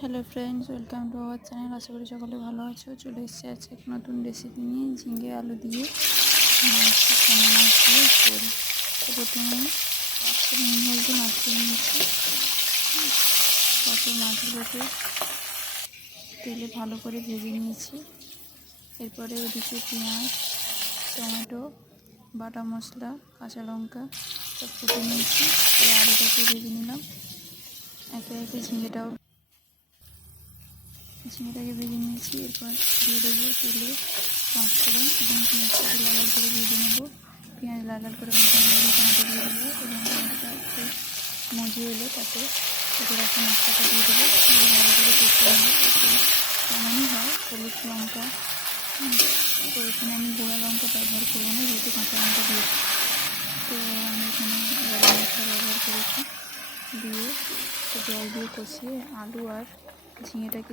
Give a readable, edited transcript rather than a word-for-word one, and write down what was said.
Hello friends, welcome to our channel. আশা করি সকলে ভালো আছো। চলে এসেছে আজকে এক নতুন রেসিপি নিয়ে, ঝিঙে আলু দিয়ে পোনা মাছ দিয়ে ঝোল। তো প্রথমে পাঁচশো নুন হলদি মাখিয়ে নিয়েছি। তারপর মাছগুলোকে তেলে ভালো করে ভেজে নিয়েছি। এরপরে ওদিকে পেঁয়াজ, টমেটো, বাটা মশলা, কাঁচা লঙ্কা সব কুটে নিয়েছি। আর আলুটাকে ভেজে নিলাম। একে একে ঝিঙেটাকে ভেজে নিয়েছি। এরপর দিয়ে দেবো তেলে পাঁচফোড়ন এবং পেঁয়াজটাকে লাল লাল করে ভেজে নেবো। পেঁয়াজ লাল লাল করে ভাজা হয়ে গেলে টমেটো দিয়ে দেবো এবং টমেটোটা একটু মজিয়ে এলে তাতে কেটে রাখা মশলাটা দিয়ে দেবো। দিয়ে ভালো করে কষিয়ে নেবো। এতে এমনই হয় হলুদ লঙ্কা, তো এখানে আমি গোড়া লঙ্কা ব্যবহার করবো না, যেহেতু কাঁচা লঙ্কা দিয়েছি। তো আমি এখানে গরম মশলা ব্যবহার করেছি। দিয়ে জল দিয়ে কষিয়ে আলু আর ঝিঙেটাকে